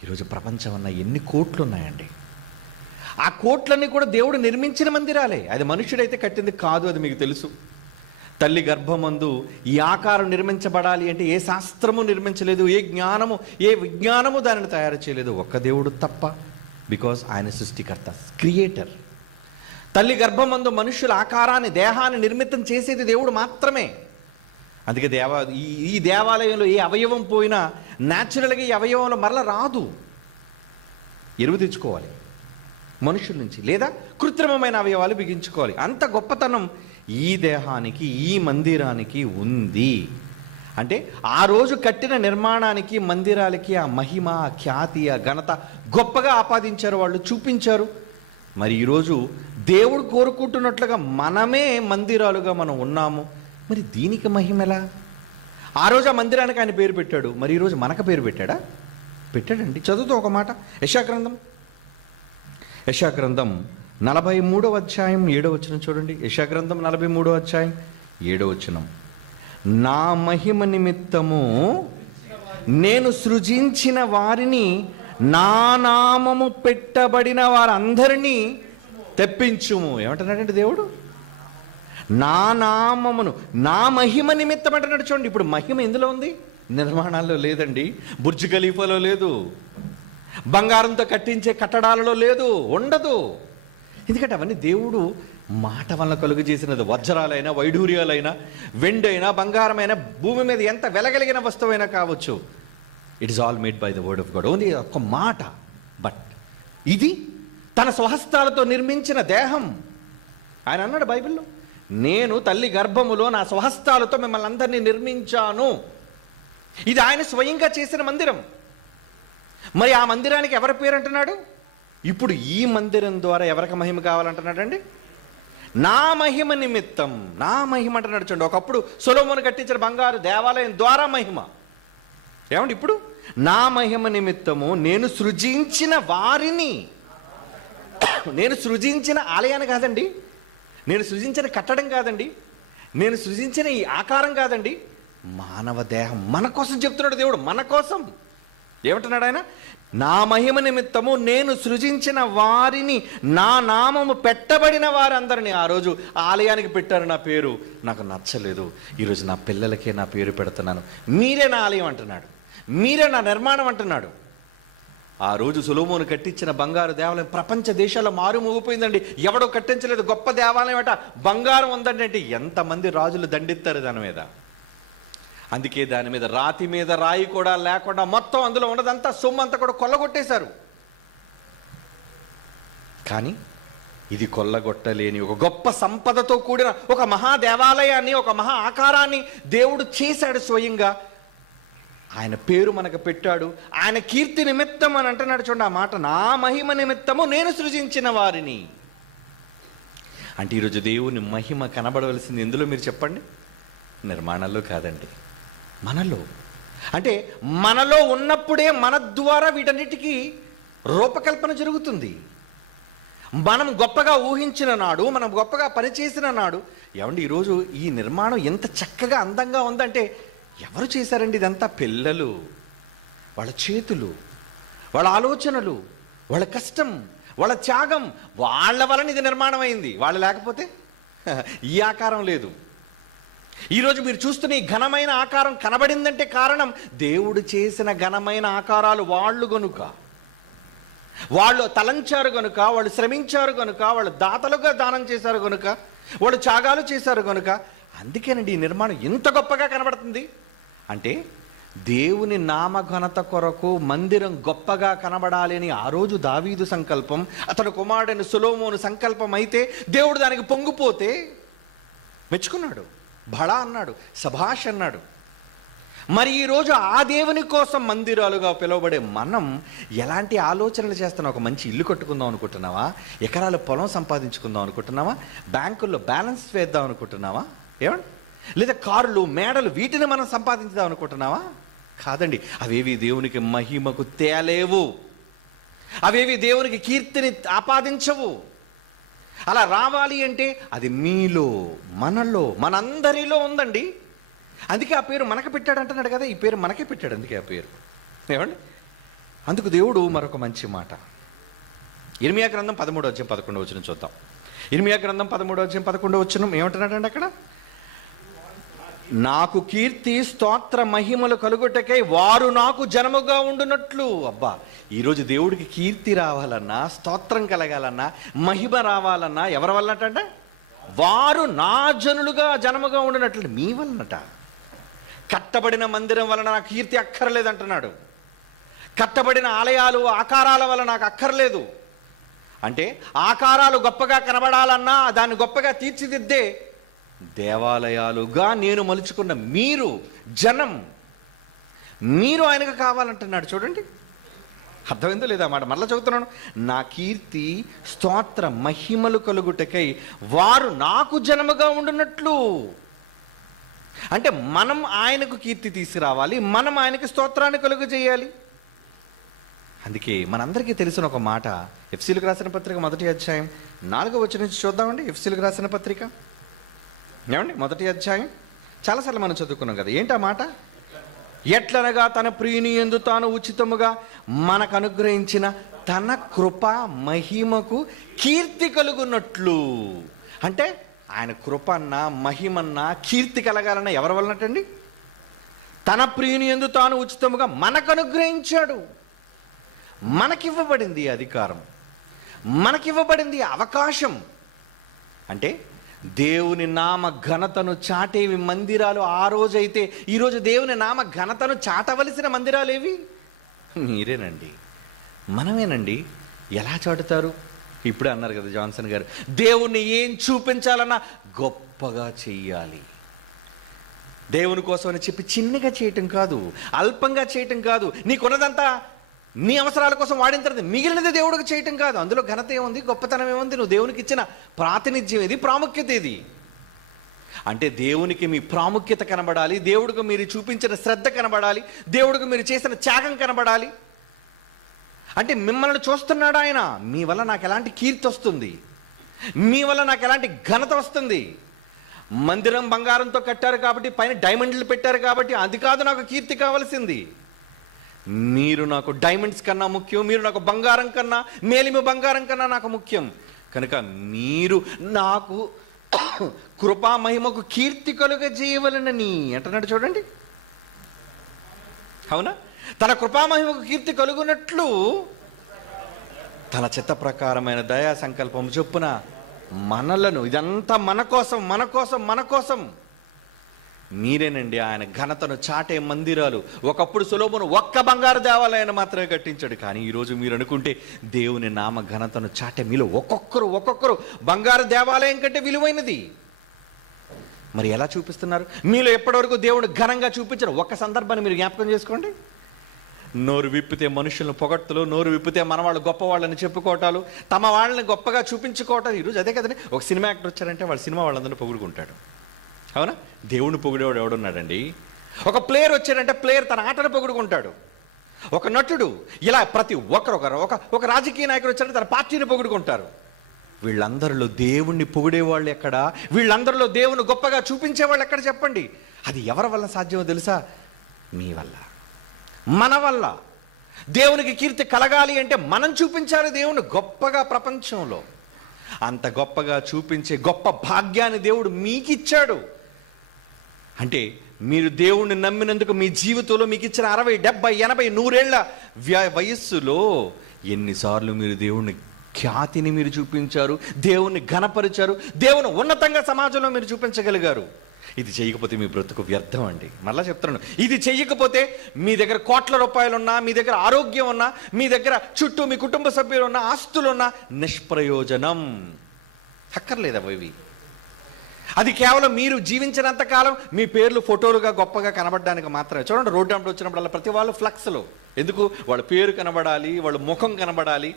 ఈరోజు ప్రపంచం ఉన్న ఎన్ని కోట్లు ఉన్నాయండి. ఆ కోట్లన్నీ కూడా దేవుడు నిర్మించిన మందిరాలే. అది మనుష్యుడైతే కట్టింది కాదు, అది మీకు తెలుసు. తల్లి గర్భమందు ఈ ఆకారం నిర్మించబడాలి అంటే ఏ శాస్త్రము నిర్మించలేదు, ఏ జ్ఞానము, ఏ విజ్ఞానము దానిని తయారు చేయలేదు, ఒక్క దేవుడు తప్ప. బికాజ్ ఆయన సృష్టికర్త, క్రియేటర్. తల్లి గర్భమందు మనుష్యుల ఆకారాన్ని, దేహాన్ని నిర్మితం చేసేది దేవుడు మాత్రమే. అందుకే ఈ దేవాలయంలో ఏ అవయవం పోయినా న్యాచురల్గా ఈ అవయవంలో మరలా రాదు, ఎరువు తెచ్చుకోవాలి మనుషుల నుంచి, లేదా కృత్రిమమైన అవయవాలు బిగించుకోవాలి. అంత గొప్పతనం ఈ దేహానికి, ఈ మందిరానికి ఉంది. అంటే ఆ రోజు కట్టిన నిర్మాణానికి, మందిరాలకి ఆ మహిమ, ఆ ఖ్యాతి, ఆ ఘనత గొప్పగా ఆపాదించారు వాళ్ళు, చూపించారు. మరి ఈరోజు దేవుడు కోరుకుంటున్నట్లుగా మనమే మందిరాలుగా మనం ఉన్నాము. మరి దీనికి మహిమలా? ఆ రోజు ఆ మందిరానికి ఆయన పేరు పెట్టాడు, మరి ఈరోజు మనకు పేరు పెట్టాడా? పెట్టాడండి. చదువుతూ ఒక మాట, యెషయా గ్రంథం 43వ అధ్యాయం 7వ వచనం చూడండి. యెషయా గ్రంథం 43వ అధ్యాయం 7వ వచనం. నా మహిమ నిమిత్తము నేను సృజించిన వారిని, నా నామము పెట్టబడిన వారందరినీ తెప్పించుము. ఏమంటున్నాడంటే దేవుడు, నా నామమును, నా మహిమ నిమిత్తం అంటున్నాడు. చూడండి, ఇప్పుడు మహిమ ఎందులో ఉంది? నిర్మాణాల్లో లేదండి, బుర్జ్ ఖలీఫాలో లేదు, బంగారంతో కట్టించే కట్టడాలలో లేదు, ఉండదు. ఎందుకంటే అవన్నీ దేవుడు మాట వలన కలుగు చేసినది. వజ్రాలైనా, వైఢూర్యాలైనా, వెండి అయినా, బంగారమైనా, భూమి మీద ఎంత వెలగలిగిన వస్తువైనా కావచ్చు, it is all made by the word of God. Only ఒక మాట. బట్ ఇది తన స్వహస్తాలతో నిర్మించిన దేహం. ఆయన అన్నాడు బైబిల్లో, నేను తల్లి గర్భములో నా స్వహస్తాలతో మిమ్మల్ని అందరినీ నిర్మించాను. ఇది ఆయన స్వయంగా చేసిన మందిరం. మరి ఆ మందిరానికి ఎవరి పేరు అంటున్నాడు? ఇప్పుడు ఈ మందిరం ద్వారా ఎవరికి మహిమ కావాలంటున్నాడండి? నా మహిమ నిమిత్తం. నా మహిమ అంటున్నాడు. చూడండి, ఒకప్పుడు సొలొమోను కట్టించిన బంగారు దేవాలయం ద్వారా మహిమ. ఏమండి, ఇప్పుడు నా మహిమ నిమిత్తము నేను సృజించిన వారిని. నేను సృజించిన ఆలయాన్ని కాదండి, నేను సృజించిన కట్టడం కాదండి, నేను సృజించిన ఈ ఆకారం కాదండి, మానవ దేహం. మన కోసం చెప్తున్నాడు దేవుడు, మన కోసం. ఏమంటున్నాడు ఆయన? నా మహిమ నిమిత్తము నేను సృజించిన వారిని, నా నామము పెట్టబడిన వారందరినీ. ఆ రోజు ఆలయానికి పెట్టారు నా పేరు, నాకు నచ్చలేదు. ఈరోజు నా పిల్లలకే నా పేరు పెడుతున్నాను. మీరే నా ఆలయం అంటున్నాడు, మీరే నా నిర్మాణం అంటున్నాడు. ఆ రోజు సొలొమోను కట్టించిన బంగారు దేవాలయం ప్రపంచ దేశాల్లో మారుమోగిపోయిందండి. ఎవడో కట్టించలేదు, గొప్ప దేవాలయం అట, బంగారం ఉందండి అంటే ఎంతమంది రాజులు దండెత్తారు దాని మీద. అందుకే దాని మీద రాతి మీద రాయి కూడా లేకుండా మొత్తం అందులో ఉన్నదంతా సొమ్ము అంతా కూడా కొల్లగొట్టేశారు. కానీ ఇది కొల్లగొట్టలేని ఒక గొప్ప సంపదతో కూడిన ఒక మహా దేవాలయాన్ని, ఒక మహా ఆకారాన్ని దేవుడు చేశాడు స్వయంగా. ఆయన పేరు మనకు పెట్టాడు, ఆయన కీర్తి నిమిత్తం అని అంటున్నాడు. చూడండి ఆ మాట, నా మహిమ నిమిత్తము నేను సృజించిన వారిని. అంటే ఈరోజు దేవుని మహిమ కనబడవలసింది ఎందులో మీరు చెప్పండి? నిర్మాణాల్లో కాదండి, మనలో. అంటే మనలో ఉన్నప్పుడే మన ద్వారా వీటన్నిటికీ రూపకల్పన జరుగుతుంది. మనం గొప్పగా ఊహించిన నాడు, మనం గొప్పగా పనిచేసిన నాడు. ఏమండి, ఈరోజు ఈ నిర్మాణం ఎంత చక్కగా అందంగా ఉందంటే ఎవరు చేశారండి ఇదంతా? పిల్లలు, వాళ్ళ చేతులు, వాళ్ళ ఆలోచనలు, వాళ్ళ కష్టం, వాళ్ళ త్యాగం, వాళ్ళ వలన ఇది నిర్మాణం అయింది. వాళ్ళు లేకపోతే ఈ ఆకారం లేదు. ఈరోజు మీరు చూస్తున్న ఈ ఘనమైన ఆకారం కనబడిందంటే కారణం దేవుడు చేసిన ఘనమైన ఆకారాలు వాళ్ళు గనుక, వాళ్ళు తలంచారు గనుక, వాళ్ళు శ్రమించారు గనుక, వాళ్ళు దాతలుగా దానం చేశారు గనుక, వాళ్ళు త్యాగాలు చేశారు గనుక. అందుకేనండి ఈ నిర్మాణం ఇంత గొప్పగా కనబడుతుంది. అంటే దేవుని నామఘనత కొరకు మందిరం గొప్పగా కనబడాలి అని ఆ రోజు దావీదు సంకల్పం, అతడు కుమారుడైన సొలొమోను సంకల్పం అయితే దేవుడు దానికి పొంగిపోతే మెచ్చుకున్నాడు, బడా అన్నాడు, సభాష్ అన్నాడు. మరి ఈరోజు ఆ దేవుని కోసం మందిరాలుగా పిలువబడే మనం ఎలాంటి ఆలోచనలు చేస్తున్నాం? ఒక మంచి ఇల్లు కట్టుకుందాం అనుకుంటున్నావా? ఎకరాల పొలం సంపాదించుకుందాం అనుకుంటున్నావా? బ్యాంకుల్లో బ్యాలెన్స్ వేద్దాం అనుకుంటున్నావా? ఏమండి, లేదా కార్లు, మేడలు, వీటిని మనం సంపాదించుదాం అనుకుంటున్నావా? కాదండి, అవేవి దేవునికి మహిమకు తేలేవు, అవేవి దేవునికి కీర్తిని ఆపాదించవు. అలా రావాలి అంటే అది మీలో, మనలో, మనందరిలో ఉందండి. అందుకే ఆ పేరు మనకు పెట్టాడు అంటున్నాడు కదా, ఈ పేరు మనకే పెట్టాడు. అందుకే ఆ పేరు. ఏమండి, అందుకు దేవుడు మరొక మంచి మాట ఇర్మియా గ్రంథం 13:11 చూద్దాం. ఇర్మియా గ్రంథం 13:11 ఏమంటున్నాడండి అక్కడ? నాకు కీర్తి, స్తోత్ర, మహిమలు కలుగుటకై వారు నాకు జనముగా ఉండునట్లు. అబ్బా, ఈరోజు దేవుడికి కీర్తి రావాలన్నా, స్తోత్రం కలగాలన్నా, మహిమ రావాలన్నా ఎవరి వల్లనట? వారు నా జనులుగా జనముగా ఉండునట్లు. మీ వలనట. కట్టబడిన మందిరం వలన నాకు కీర్తి అక్కర్లేదంటున్నాడు. కట్టబడిన ఆలయాలు, ఆకారాల వల్ల నాకు అక్కర్లేదు. అంటే ఆకారాలు గొప్పగా కనబడాలన్నా, దాన్ని గొప్పగా తీర్చిదిద్దే దేవాలయాలుగా నేను మలుచుకున్న మీరు, జనం, మీరు ఆయనకు కావాలంటున్నాడు. చూడండి, అర్థమైందో లేదా మాట? మరలా చదువుతున్నాను. నా కీర్తి, స్తోత్ర, మహిమలు కలుగుటకై వారు నాకు జనముగా ఉండునట్లు. అంటే మనం ఆయనకు కీర్తి తీసుకురావాలి, మనం ఆయనకి స్తోత్రాన్ని కలుగు చేయాలి. అందుకే మనందరికీ తెలిసిన ఒక మాట, ఎఫ్సీలకు రాసిన పత్రిక 1:4 నుంచి చూద్దామండి. ఎఫ్సీలకు రాసిన పత్రిక ఏమండి 1 అధ్యాయం చాలాసార్లు మనం చదువుకున్నాం కదా. ఏంటి ఆ మాట? ఎట్లనగా తన ప్రియుని యందు తాను ఉచితముగా మనకు అనుగ్రహించిన తన కృప మహిమకు కీర్తి కలుగునట్లు. అంటే ఆయన కృపన్న మహిమన్న కీర్తి కలగాలన్న ఎవరి వలనటండి? తన ప్రియుని యందు తాను ఉచితముగా మనకు అనుగ్రహించాడు. మనకివ్వబడింది అధికారం, మనకివ్వబడింది అవకాశం. అంటే దేవుని నామ ఘనతను చాటేవి మందిరాలు ఆ రోజైతే, ఈరోజు దేవుని నామ ఘనతను చాటవలసిన మందిరాలు ఏవి? మీరేనండి, మనమేనండి. ఎలా చాటుతారు? ఇప్పుడే అన్నారు కదా జాన్సన్ గారు, దేవుణ్ణి ఏం చూపించాలన్నా గొప్పగా చెయ్యాలి. దేవుని కోసం అని చెప్పి చిన్నగా చేయటం కాదు, అల్పంగా చేయటం కాదు, నీకున్నదంతా నీ అవసరాల కోసం వాడిన తర్వాత మిగిలినది దేవుడికి చేయటం కాదు. అందులో ఘనత ఏముంది, గొప్పతనం ఏముంది? నువ్వు దేవునికి ఇచ్చిన ప్రాతినిధ్యం ఏది, ప్రాముఖ్యత ఏది? అంటే దేవునికి మీ ప్రాముఖ్యత కనబడాలి, దేవుడికి మీరు చూపించిన శ్రద్ధ కనబడాలి, దేవుడికి మీరు చేసిన త్యాగం కనబడాలి. అంటే మిమ్మల్ని చూస్తున్నాడు ఆయన, మీ వల్ల నాకు ఎలాంటి కీర్తి వస్తుంది, మీ వల్ల నాకు ఎలాంటి ఘనత వస్తుంది. మందిరం బంగారంతో కట్టారు కాబట్టి, పైన డైమండ్లు పెట్టారు కాబట్టి అది కాదు నాకు కీర్తి కావాల్సింది. మీరు నాకు డైమండ్స్ కన్నా ముఖ్యం, మీరు నాకు బంగారం కన్నా, మేలిమి బంగారం కన్నా నాకు ముఖ్యం. కనుక మీరు నాకు కృపా మహిమకు కీర్తి కలుగజేయవలనని అంటున్నాడు. చూడండి, అవునా? తన కృపామహిమకు కీర్తి కలుగునట్లు తన చిత్త ప్రకారమైన దయా సంకల్పం చొప్పున మనలను, ఇదంతా మన కోసం మన కోసం మన కోసం. మీరేనండి ఆయన ఘనతను చాటే మందిరాలు. ఒకప్పుడు సొలొమోను ఒక్క బంగారు దేవాలయాన్ని మాత్రమే కట్టించాడు, కానీ ఈరోజు మీరు అనుకుంటే దేవుని నామ ఘనతను చాటే మీలో ఒక్కొక్కరు బంగారు దేవాలయం కంటే విలువైనది. మరి ఎలా చూపిస్తున్నారు? మీలో ఎప్పటివరకు దేవుడు ఘనంగా చూపించారు? ఒక్క సందర్భాన్ని మీరు జ్ఞాపకం చేసుకోండి. నోరు విప్పితే మనుషులను పొగట్టులు, నోరు విప్పితే మన వాళ్ళు గొప్పవాళ్ళని చెప్పుకోవటాలు, తమ వాళ్ళని గొప్పగా చూపించుకోవటాలు. ఈరోజు అదే కదండి. ఒక సినిమా యాక్టర్ వచ్చారంటే వాళ్ళ సినిమా వాళ్ళందరూ పొగుడుకుంటాడు, అవునా? దేవుణ్ణి పొగిడేవాడు ఎవడున్నాడండి? ఒక ప్లేయర్ వచ్చాడంటే ప్లేయర్ తన ఆటను పొగుడుకుంటాడు. ఒక నటుడు, ఇలా ప్రతి ఒక్కరొకరు, ఒక రాజకీయ నాయకుడు వచ్చారంటే తన పార్టీని పొగుడుకుంటారు. వీళ్ళందరిలో దేవుణ్ణి పొగిడేవాళ్ళు ఎక్కడ? వీళ్ళందరిలో దేవుని గొప్పగా చూపించేవాళ్ళు ఎక్కడ? చెప్పండి. అది ఎవరి వల్ల సాధ్యమో తెలుసా? మీ వల్ల, మన వల్ల. దేవునికి కీర్తి కలగాలి అంటే మనం చూపించాలి దేవుని గొప్పగా ప్రపంచంలో. అంత గొప్పగా చూపించే గొప్ప భాగ్యాన్ని దేవుడు మీకు ఇచ్చాడు. అంటే మీరు దేవుణ్ణి నమ్మినందుకు మీ జీవితంలో మీకు ఇచ్చిన 60, 70, 80, 100 ఏళ్ల వయస్సులో ఎన్నిసార్లు మీరు దేవుణ్ణి ఖ్యాతిని మీరు చూపించారు, దేవుణ్ణి ఘనపరిచారు, దేవుని ఉన్నతంగా సమాజంలో మీరు చూపించగలిగారు. ఇది చేయకపోతే మీ బ్రతుకు వ్యర్థం అండి. మళ్ళా చెప్తున్నాను, ఇది చెయ్యకపోతే మీ దగ్గర కోట్ల రూపాయలు ఉన్నా, మీ దగ్గర ఆరోగ్యం ఉన్నా, మీ దగ్గర చుట్టూ మీ కుటుంబ సభ్యులు ఉన్నా, ఆస్తులున్నా నిష్ప్రయోజనం. అక్కర్లేదా ఇవి? అది కేవలం మీరు జీవించినంత కాలం మీ పేర్లు ఫోటోలుగా గొప్పగా కనబడడానికి మాత్రమే. చూడండి, రోడ్డు అంటే వచ్చినప్పుడల్లా ప్రతి వాళ్ళు ఫ్లక్స్లు. ఎందుకు? వాళ్ళ పేరు కనబడాలి, వాళ్ళ ముఖం కనబడాలి.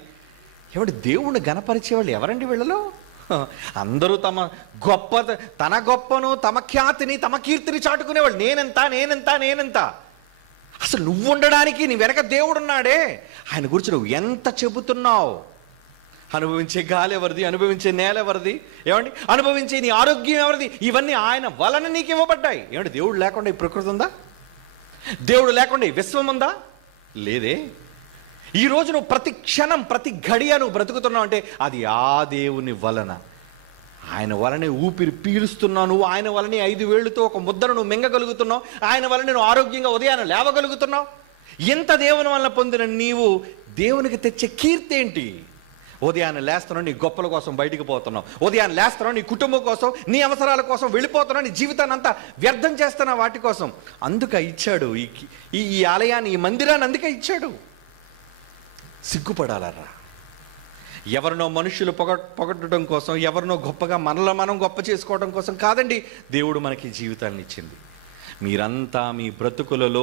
ఏమంటే దేవుణ్ణి ఘనపరిచేవాళ్ళు ఎవరండి వీళ్ళలో? అందరూ తన గొప్పను, తమ ఖ్యాతిని, తమ కీర్తిని చాటుకునేవాళ్ళు. నేనెంత. అసలు నువ్వు ఉండడానికి నీ వెనక దేవుడున్నాడే, ఆయన గురించి నువ్వు ఎంత చెబుతున్నావు? అనుభవించే గాలి ఎవరిది? అనుభవించే నేల ఎవరిది? ఏమండి, అనుభవించే నీ ఆరోగ్యం ఎవరిది? ఇవన్నీ ఆయన వలన నీకు ఇవ్వబడ్డాయి. ఏమంటే దేవుడు లేకుండా ఈ ప్రకృతి ఉందా? దేవుడు లేకుండా ఈ విశ్వం ఉందా? లేదే. ఈరోజు నువ్వు ప్రతి క్షణం, ప్రతి గడియ నువ్వు బ్రతుకుతున్నావు అంటే అది ఆ దేవుని వలన. ఆయన వలనే ఊపిరి పీలుస్తున్నావు నువ్వు, ఆయన వలనే 5 వేళ్లతో ఒక ముద్దను నువ్వు మింగగలుగుతున్నావు, ఆయన వలనే నువ్వు ఆరోగ్యంగా ఉదయాన్నే లేవగలుగుతున్నావు. ఎంత దేవుని వలన పొందిన నీవు దేవునికి తెచ్చే కీర్తి ఏంటి? ఉదయాన్నే లేస్తున్నావు, నీ గొప్పల కోసం బయటికి పోతున్నావు. ఉదయాన్నే లేస్తున్నావు, నీ కుటుంబం కోసం, నీ అవసరాల కోసం వెళ్ళిపోతున్నావు, నీ జీవితాన్ని అంతా వ్యర్థం చేస్తున్నావు వాటి కోసం. అందుకే ఇచ్చాడు ఈ ఆలయాన్ని, ఈ మందిరాన్ని అందుకే ఇచ్చాడు. సిగ్గుపడాలరా? ఎవరినో మనుషులు పొగట్టడం కోసం, ఎవరినో గొప్పగా మనలో మనం గొప్ప చేసుకోవడం కోసం కాదండి దేవుడు మనకి జీవితాన్ని ఇచ్చింది. మీరంతా మీ బ్రతుకులలో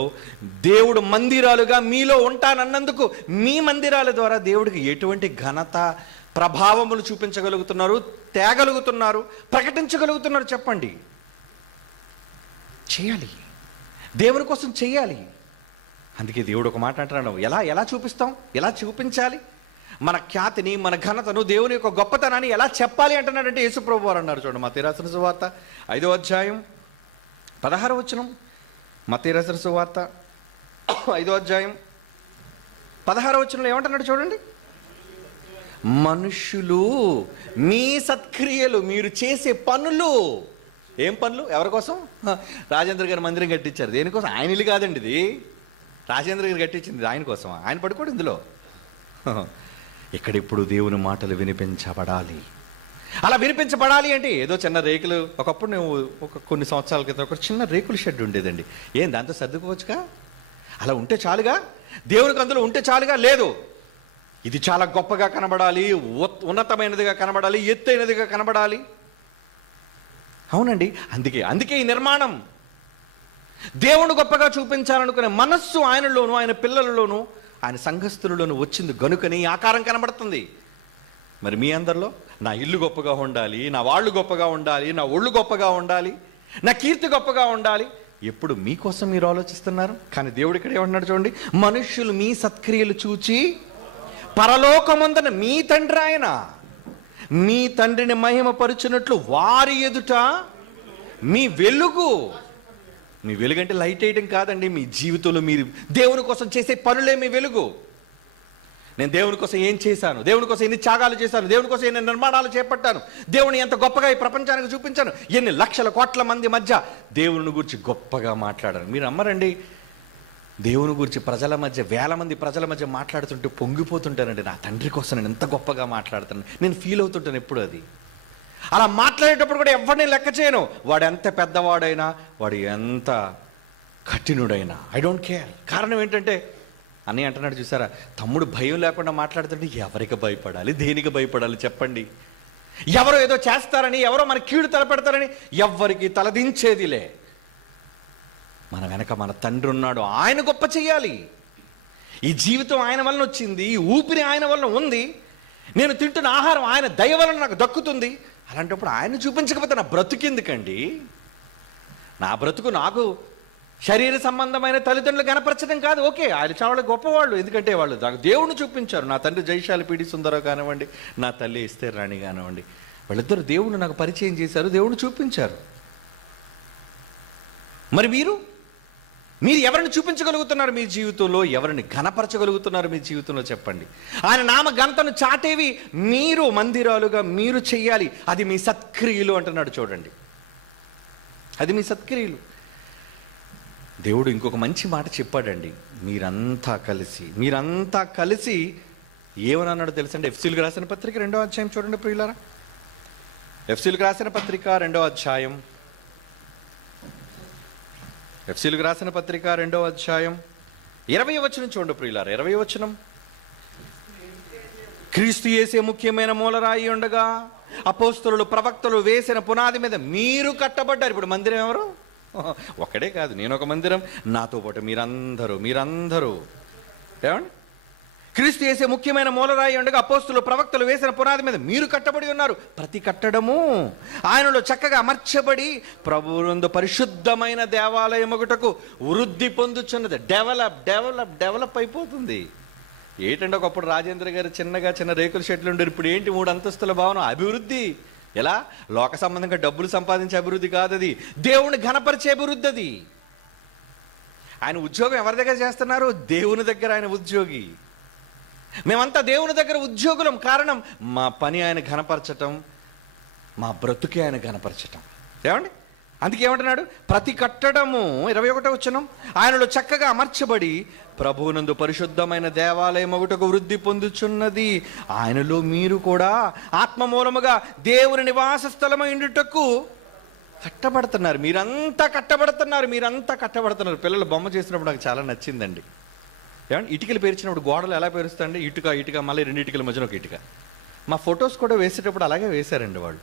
దేవుడు మందిరాలుగా మీలో ఉంటానన్నందుకు మీ మందిరాల ద్వారా దేవుడికి ఎటువంటి ఘనత, ప్రభావములు చూపించగలుగుతున్నారు, తేగలుగుతున్నారు, ప్రకటించగలుగుతున్నారు? చెప్పండి. చేయాలి, దేవుని కోసం చేయాలి. అందుకే దేవుడు ఒక మాట అంటున్నాడు, ఎలా చూపిస్తాం, ఎలా చూపించాలి మన ఖ్యాతిని, మన ఘనతను, దేవుని యొక్క గొప్పతనాన్ని ఎలా చెప్పాలి అంటున్నాడంటే యేసుప్రభు వారు అన్నారు. చూడండి, మత్తయి రాసిన సువార్త 5వ అధ్యాయం 16వ వచనం. మత్తయి రాసిన సువార్త 5వ అధ్యాయం 16వ వచనంలో ఏమంటున్నాడు చూడండి. మనుషులు మీ సత్క్రియలు, మీరు చేసే పనులు. ఏం పనులు? ఎవరి కోసం? రాజేంద్ర గారు మందిరం కట్టించారు. దేనికోసం? ఆయన ఇల్లు కాదండి ఇది, రాజేంద్ర గారు కట్టించింది ఆయన కోసం. ఆయన పడుకోడు ఇందులో. ఇక్కడ ఇప్పుడు దేవుని మాటలు వినిపించబడాలి. అలా వినిపించబడాలి అంటే ఏదో చిన్న రేకులు, ఒకప్పుడు నువ్వు కొన్ని సంవత్సరాల క్రితం ఒక చిన్న రేకుల షెడ్ ఉండేదండి. ఏం దాంతో సర్దుకోవచ్చుగా? అలా ఉంటే చాలుగా? దేవునికి అందులో ఉంటే చాలుగా? లేదు, ఇది చాలా గొప్పగా కనబడాలి, ఉన్నతమైనదిగా కనబడాలి, ఎత్తైనదిగా కనబడాలి. అవునండి, అందుకే ఈ నిర్మాణం. దేవుని గొప్పగా చూపించాలనుకునే మనస్సు ఆయనలోను, ఆయన పిల్లలలోను, ఆయన సంఘస్థులలోను వచ్చింది గనుకని ఈ ఆకారం కనబడుతుంది. మరి మీ అందరిలో నా ఇల్లు గొప్పగా ఉండాలి, నా వాళ్ళు గొప్పగా ఉండాలి, నా ఒళ్ళు గొప్పగా ఉండాలి, నా కీర్తి గొప్పగా ఉండాలి. ఎప్పుడు మీకోసం మీరు ఆలోచిస్తున్నారు. కానీ దేవుడు ఇక్కడ ఏమంటున్నాడు చూడండి. మనుష్యులు మీ సత్క్రియలు చూచి పరలోకమందున మీ తండ్రి ఆయన మీ తండ్రిని మహిమపరుచున్నట్లు వారి ఎదుట మీ వెలుగు. మీ వెలుగు అంటే లైట్ వేయడం కాదండి. మీ జీవితంలో మీరు దేవుని కోసం చేసే పనులే మీ వెలుగు. నేను దేవుని కోసం ఏం చేశాను, దేవుని కోసం ఎన్ని త్యాగాలు చేశాను, దేవుని కోసం ఎన్ని నిర్మాణాలు చేపట్టాను, దేవుని ఎంత గొప్పగా ఈ ప్రపంచానికి చూపించాను, ఎన్ని లక్షల కోట్ల మంది మధ్య దేవుని గురించి గొప్పగా మాట్లాడాను. మీరు నమ్మరండి, దేవుని గురించి ప్రజల మధ్య, వేల మంది ప్రజల మధ్య మాట్లాడుతుంటే పొంగిపోతుంటానండి. నా తండ్రి కోసం నేను ఎంత గొప్పగా మాట్లాడుతాను, నేను ఫీల్ అవుతుంటాను ఎప్పుడు. అది అలా మాట్లాడేటప్పుడు కూడా ఎవరిని లెక్క చేయను. వాడు ఎంత పెద్దవాడైనా, వాడు ఎంత కఠినుడైనా, ఐ డోంట్ కేర్. కారణం ఏంటంటే అని అంటున్నాడు చూసారా, తమ్ముడు భయం లేకుండా మాట్లాడుతుంటే ఎవరికి భయపడాలి, దేనికి భయపడాలి చెప్పండి? ఎవరో ఏదో చేస్తారని, ఎవరో మన కీడు తలపెడతారని ఎవ్వరికి తలదించేదిలే. మన వెనక మన తండ్రి ఉన్నాడు, ఆయన గొప్ప చెయ్యాలి. ఈ జీవితం ఆయన వలన వచ్చింది, ఈ ఊపిరి ఆయన వలన ఉంది, నేను తింటున్న ఆహారం ఆయన దయ వలన నాకు దక్కుతుంది. అలాంటప్పుడు ఆయన చూపించకపోతే నా బ్రతుకెందుకండి? నా బ్రతుకు నాకు శరీర సంబంధమైన తల్లిదండ్రులు కనపరచడం కాదు. ఓకే, ఆయన చాలా గొప్పవాళ్ళు, ఎందుకంటే వాళ్ళు నాకు దేవుణ్ణి చూపించారు. నా తండ్రి జైశాలి పీడి సుందరరావు కానివ్వండి, నా తల్లి ఎస్తేర్ రాణి కానివ్వండి, వాళ్ళిద్దరు దేవుణ్ణి నాకు పరిచయం చేశారు, దేవుణ్ణి చూపించారు. మరి మీరు ఎవరిని చూపించగలుగుతున్నారు మీ జీవితంలో? ఎవరిని ఘనపరచగలుగుతున్నారు మీ జీవితంలో చెప్పండి? ఆయన నామ ఘనతను చాటేవి మీరు మందిరాలుగా మీరు చెయ్యాలి. అది మీ సత్క్రియలు అంటున్నాడు చూడండి. అది మీ సత్క్రియలు. దేవుడు ఇంకొక మంచి మాట చెప్పాడండి. మీరంతా కలిసి ఏమని అన్నాడు తెలుసండి? ఎఫ్సీలకు రాసిన పత్రిక 2వ అధ్యాయం చూడండి ప్రియులారా. ఎఫ్సీలకు రాసిన పత్రిక 2వ అధ్యాయం, ఎఫ్సీలకు రాసిన పత్రిక 2వ అధ్యాయం 20వ వచనం చూడండి ప్రియులారా. 20వ వచనం, క్రీస్తు యేసే ముఖ్యమైన మూలరాయి ఉండగా అపోస్తలులు ప్రవక్తలు వేసిన పునాది మీద మీరు కట్టబడ్డారు. ఇప్పుడు మందిరం ఎవరు? ఒక్కడే కాదు, నేను ఒక మందిరం, నాతో పాటు మీరందరూ ఏమండి? క్రీస్తు యేసే ముఖ్యమైన మూలరాయి ఉండగా అపోస్తలులు ప్రవక్తలు వేసిన పునాది మీద మీరు కట్టబడి ఉన్నారు. ప్రతి కట్టడము ఆయనలో చక్కగా అమర్చబడి ప్రభువునందు పరిశుద్ధమైన దేవాలయం ఒకటకు వృద్ధి పొందుచున్నది. డెవలప్ అయిపోతుంది. ఏంటంటే ఒకప్పుడు రాజేంద్ర గారు చిన్న రేకుల షెడ్లు ఉండేది. ఇప్పుడు ఏంటి 3 అంతస్తుల భవనం. అభివృద్ధి. ఎలా? లోక సంబంధంగా డబ్బులు సంపాదించే అభివృద్ధి కాదు, అది దేవుని ఘనపరిచే అభివృద్ధి. అది ఆయన ఉద్యోగం ఎవరి దగ్గర చేస్తున్నారు? దేవుని దగ్గర ఆయన ఉద్యోగి. మేమంతా దేవుని దగ్గర ఉద్యోగులం. కారణం మా పని ఆయన ఘనపరచటం, మా బ్రతుకే ఆయన ఘనపరచటం. ఏమండి? అందుకే ఏమంటున్నాడు? ప్రతి కట్టడము 21వ వచనం, ఆయనలో చక్కగా అమర్చబడి ప్రభువునందు పరిశుద్ధమైన దేవాలయం ఒకటకు వృద్ధి పొందుచున్నది. ఆయనలో మీరు కూడా ఆత్మ మూలముగా దేవుని నివాస స్థలమైనటకు కట్టబడుతున్నారు. మీరంతా కట్టబడుతున్నారు. పిల్లలు బొమ్మ చేసినప్పుడు నాకు చాలా నచ్చిందండి. ఏమంటే ఇటుకలు పేర్చినప్పుడు గోడలు ఎలా పేరుస్తాండి? ఇటుక మళ్ళీ 2 ఇటుకల మధ్యన ఒక ఇటుక. మా ఫొటోస్ కూడా వేసేటప్పుడు అలాగే వేశారండి వాళ్ళు.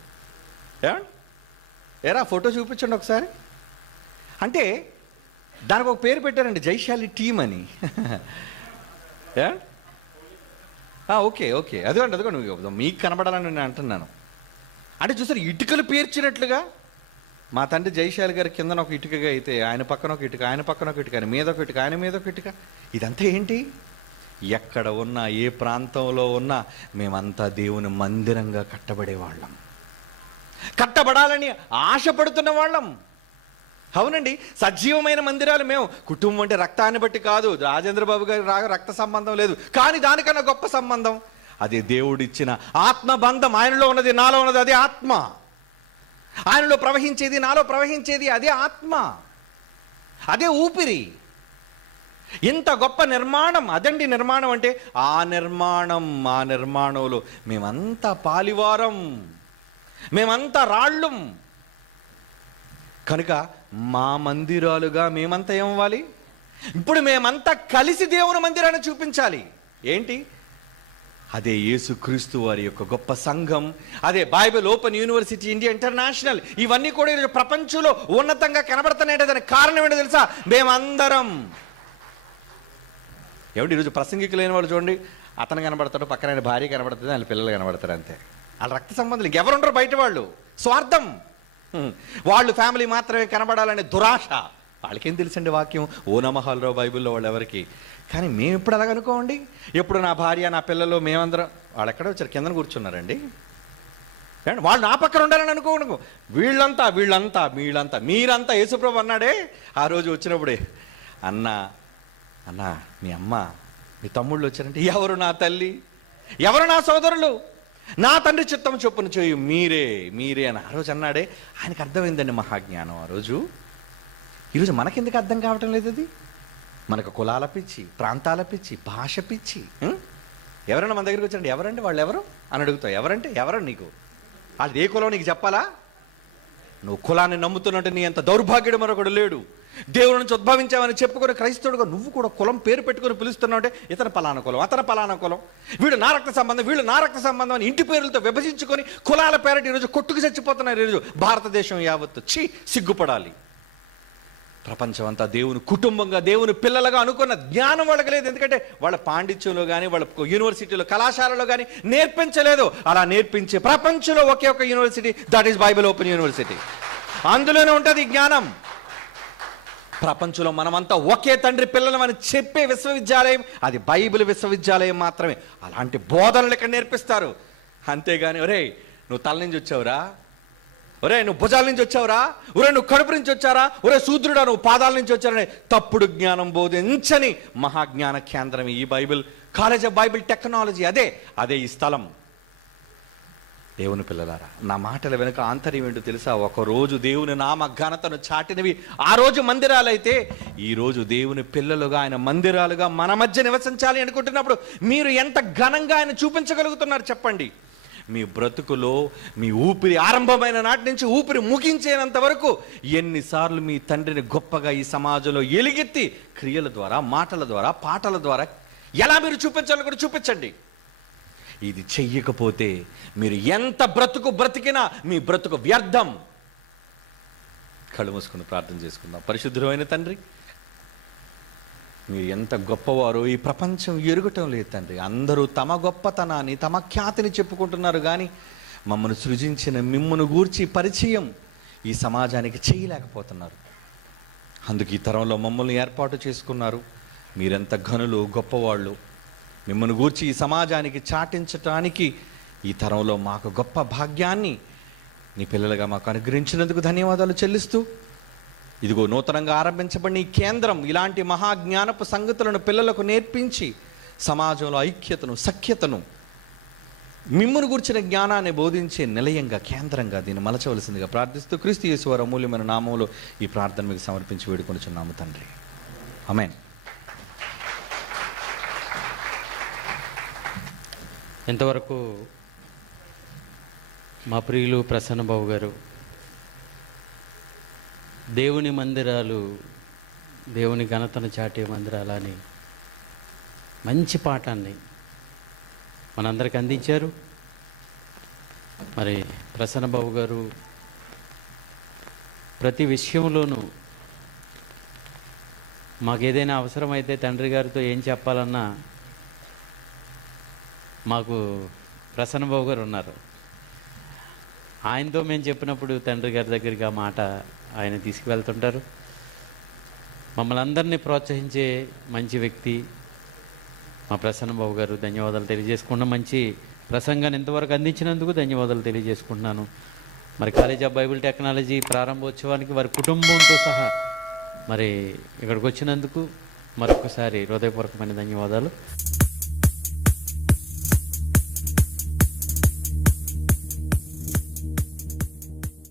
ఏమండి? ఏరా ఫోటో చూపించండి ఒకసారి అంటే దానికి ఒక పేరు పెట్టారండి, జైశాలి టీమ్ అని. ఓకే అదిగోండి మీకు కనబడాలని నేను అంటున్నాను. అంటే చూసారు, ఇటుకలు పేర్చినట్లుగా మా తండ్రి జైశాలి గారి కిందన ఒక ఇటుకగా అయితే ఆయన పక్కన ఒక ఇటుక, ఆయన పక్కన ఒక ఇటుక, ఆయన మీద ఒక ఇటుక, ఆయన మీద ఒక ఇటుక. ఇదంతా ఏంటి? ఎక్కడ ఉన్నా, ఏ ప్రాంతంలో ఉన్నా మేమంతా దేవుని మందిరంగా కట్టబడే వాళ్ళం, కట్టబడాలని ఆశపడుతున్న వాళ్ళం. అవునండి, సజీవమైన మందిరాలు మేము. కుటుంబం అంటే రక్తాన్ని బట్టి కాదు, రాజేంద్ర బాబు గారి రక్త సంబంధం లేదు, కానీ దానికన్నా గొప్ప సంబంధం అదే దేవుడిచ్చిన ఆత్మబంధం. ఆయనలో ఉన్నది నాలో ఉన్నది అదే ఆత్మ, ఆయనలో ప్రవహించేది నాలో ప్రవహించేది అదే ఆత్మ, అదే ఊపిరి. ఇంత గొప్ప నిర్మాణం అదండి నిర్మాణం అంటే. ఆ నిర్మాణంలో మేమంతా పాలివారం, మేమంతా రాళ్ళం. కనుక మా మందిరాలుగా మేమంతా ఏమవ్వాలి? ఇప్పుడు మేమంతా కలిసి దేవుని మందిరాన్ని చూపించాలి. ఏంటి? అదే యేసుక్రీస్తు వారి యొక్క గొప్ప సంఘం, అదే Bible open university India international. ఇవన్నీ కూడా ఈరోజు ప్రపంచంలో ఉన్నతంగా కనబడుతున్నాయంటే దానికి కారణం ఏంటో తెలుసా? మేమందరం. ఏమిటి ఈరోజు ప్రసంగికులు లేని వాళ్ళు చూడండి, అతను కనబడతాడు, పక్కన భార్య కనబడుతుంది, వాళ్ళ పిల్లలు కనబడతారు, అంతే. వాళ్ళ రక్త సంబంధాలు ఇంకెవరుంటారు బయట. వాళ్ళు స్వార్థం, వాళ్ళు ఫ్యామిలీ మాత్రమే కనబడాలనే దురాశ. వాళ్ళకేం తెలుసండి వాక్యం? ఓ నమహాలరావు బైబిల్లో వాళ్ళు ఎవరికి. కానీ మేము ఇప్పుడు అలాగ అనుకోండి. ఎప్పుడు నా భార్య నా పిల్లలు మేమందరం, వాళ్ళు ఎక్కడ వచ్చారు? కిందన కూర్చున్నారండి. వాళ్ళు నా పక్కన ఉండాలని అనుకోండి. వీళ్ళంతా వీళ్ళంతా వీళ్ళంతా మీరంతా యేసుప్రభు అన్నాడే ఆ రోజు వచ్చినప్పుడే, అన్నా అన్నా మీ అమ్మ మీ తమ్ముళ్ళు వచ్చారంటే, ఎవరు నా తల్లి, ఎవరు నా సోదరులు, నా తండ్రి చిత్తం చొప్పున చేయు మీరే మీరే అని ఆ రోజు అన్నాడే. ఆయనకు అర్థమైందండి మహాజ్ఞానం ఆ రోజు. ఈరోజు మనకెందుకు అర్థం కావటం లేదు? అది మనకు కులాల పిచ్చి, ప్రాంతాల పిచ్చి, భాష పిచ్చి. ఎవరైనా మన దగ్గరికి వచ్చారండి, ఎవరండి వాళ్ళు ఎవరు అని అడుగుతావు. ఎవరంటే ఎవరండి నీకు? వాళ్ళు ఏ కులం నీకు చెప్పాలా? నువ్వు కులాన్ని నమ్ముతున్నట్టు నీ అంత దౌర్భాగ్యుడు మరొకడు లేడు. దేవుడి నుంచి ఉద్భవించామని చెప్పుకొని క్రైస్తవుడుగా నువ్వు కూడా కులం పేరు పెట్టుకొని పిలుస్తున్నావు అంటే, ఇతను పలానా కులం, అతను పలానా కులం, వీడు నా రక్త సంబంధం, వీళ్ళు నా రక్త సంబంధం అని ఇంటి పేర్లతో విభజించుకొని కులాల పేరటి ఈరోజు కొట్టుకు చచ్చిపోతున్నారు. ఈరోజు భారతదేశం యావత్తు సిగ్గుపడాలి. ప్రపంచం అంతా దేవుని కుటుంబంగా, దేవుని పిల్లలుగా అనుకున్న జ్ఞానం వాళ్ళకి లేదు. ఎందుకంటే వాళ్ళ పాండిత్యంలో కానీ, వాళ్ళ యూనివర్సిటీలో, కళాశాలలో కానీ నేర్పించలేదు. అలా నేర్పించే ప్రపంచంలో ఒకే ఒక university, that is Bible open university. అందులోనే ఉంటుంది జ్ఞానం. ప్రపంచంలో మనమంతా ఒకే తండ్రి పిల్లలం అని చెప్పే విశ్వవిద్యాలయం అది బైబిల్ విశ్వవిద్యాలయం మాత్రమే. అలాంటి బోధనలు ఇక్కడ నేర్పిస్తారు. అంతేగాని ఒరే నువ్వు తల నుంచి వచ్చావురా, ఒరే నువ్వు భుజాల నుంచి వచ్చావురా, ఒరే నువ్వు కడుపు నుంచి వచ్చారా, ఒరే శూద్రుడా నువ్వు పాదాల నుంచి వచ్చారని తప్పుడు జ్ఞానం బోధించని మహాజ్ఞాన కేంద్రం ఈ Bible college of Bible technology. అదే ఈ స్థలం. దేవుని పిల్లలారా, నా మాటల వెనుక ఆంతర్యం ఏంటో తెలుసా? ఒకరోజు దేవుని నామ ఘనతను చాటినవి ఆ రోజు మందిరాలైతే, ఈరోజు దేవుని పిల్లలుగా ఆయన మందిరాలుగా మన మధ్య నివసించాలి అనుకుంటున్నప్పుడు మీరు ఎంత ఘనంగా ఆయన చూపించగలుగుతున్నారు చెప్పండి. మీ బ్రతుకులో మీ ఊపిరి ఆరంభమైన నాటి నుంచి ఊపిరి ముగించేంత వరకు ఎన్నిసార్లు మీ తండ్రిని గొప్పగా ఈ సమాజంలో ఎలుగెత్తి క్రియల ద్వారా, మాటల ద్వారా, పాటల ద్వారా ఎలా మీరు చూపించాలో కూడా చూపించండి. ఇది చెయ్యకపోతే మీరు ఎంత బ్రతికినా మీ బ్రతుకు వ్యర్థం. కళ్ళు మూసుకుని ప్రార్థన చేసుకుందాం. పరిశుద్ధమైన తండ్రి, మీరు ఎంత గొప్పవారో ఈ ప్రపంచం ఎరుగటం లేదు తండ్రి. అందరూ తమ గొప్పతనాన్ని, తమ ఖ్యాతిని చెప్పుకుంటున్నారు, కానీ మమ్మల్ని సృజించిన మిమ్మును గూర్చి పరిచయం ఈ సమాజానికి చేయలేకపోతున్నారు. అందుకు ఈ తరంలో మమ్మల్ని ఏర్పాటు చేసుకున్నారు. మీరెంత ఘనులు, గొప్పవాళ్ళు. మిమ్మల్ని గూర్చి ఈ సమాజానికి చాటించటానికి ఈ తరంలో మాకు గొప్ప భాగ్యాన్ని నీ పిల్లలుగా మాకు అనుగ్రహించినందుకు ధన్యవాదాలు చెల్లిస్తూ, ఇదిగో నూతనంగా ఆరంభించబడిన ఈ కేంద్రం ఇలాంటి మహాజ్ఞానపు సంగతులను పిల్లలకు నేర్పించి సమాజంలో ఐక్యతను, సఖ్యతను, మిమ్మును గురించిన జ్ఞానాన్ని బోధించే నిలయంగా, కేంద్రంగా దీన్ని మలచవలసిందిగా ప్రార్థిస్తూ క్రీస్తు యేసు వారి అమూల్యమైన నామంలో ఈ ప్రార్థన మీకు సమర్పించి వేడుకొనుచున్నాము తండ్రి. ఆమేన్. ఇంతవరకు మా ప్రియులు ప్రసన్న బాబు గారు దేవుని మందిరాలు, దేవుని ఘనతను చాటే మందిరాలని మంచి పాఠాన్ని మనందరికి అందించారు. మరి ప్రసన్న బాబు గారు ప్రతి విషయంలోనూ మాకు ఏదైనా అవసరమైతే తండ్రి గారితో ఏం చెప్పాలన్నా మాకు ప్రసన్న బాబు గారు ఉన్నారు. ఆయనతో మేము చెప్పినప్పుడు తండ్రి గారి దగ్గరికి ఆ మాట ఆయన తీసుకువెళ్తుంటారు. మమ్మల్ని అందరినీ ప్రోత్సహించే మంచి వ్యక్తి మా ప్రసన్న బాబు గారు. ధన్యవాదాలు తెలియజేసుకున్నాం. మంచి ప్రసంగాన్ని ఇంతవరకు అందించినందుకు ధన్యవాదాలు తెలియజేసుకుంటున్నాను. మరి కాలేజ్ ఆఫ్ బైబిల్ టెక్నాలజీ ప్రారంభోత్సవానికి వారి కుటుంబంతో సహా మరి ఇక్కడికి వచ్చినందుకు మరొకసారి హృదయపూర్వకమైన ధన్యవాదాలు.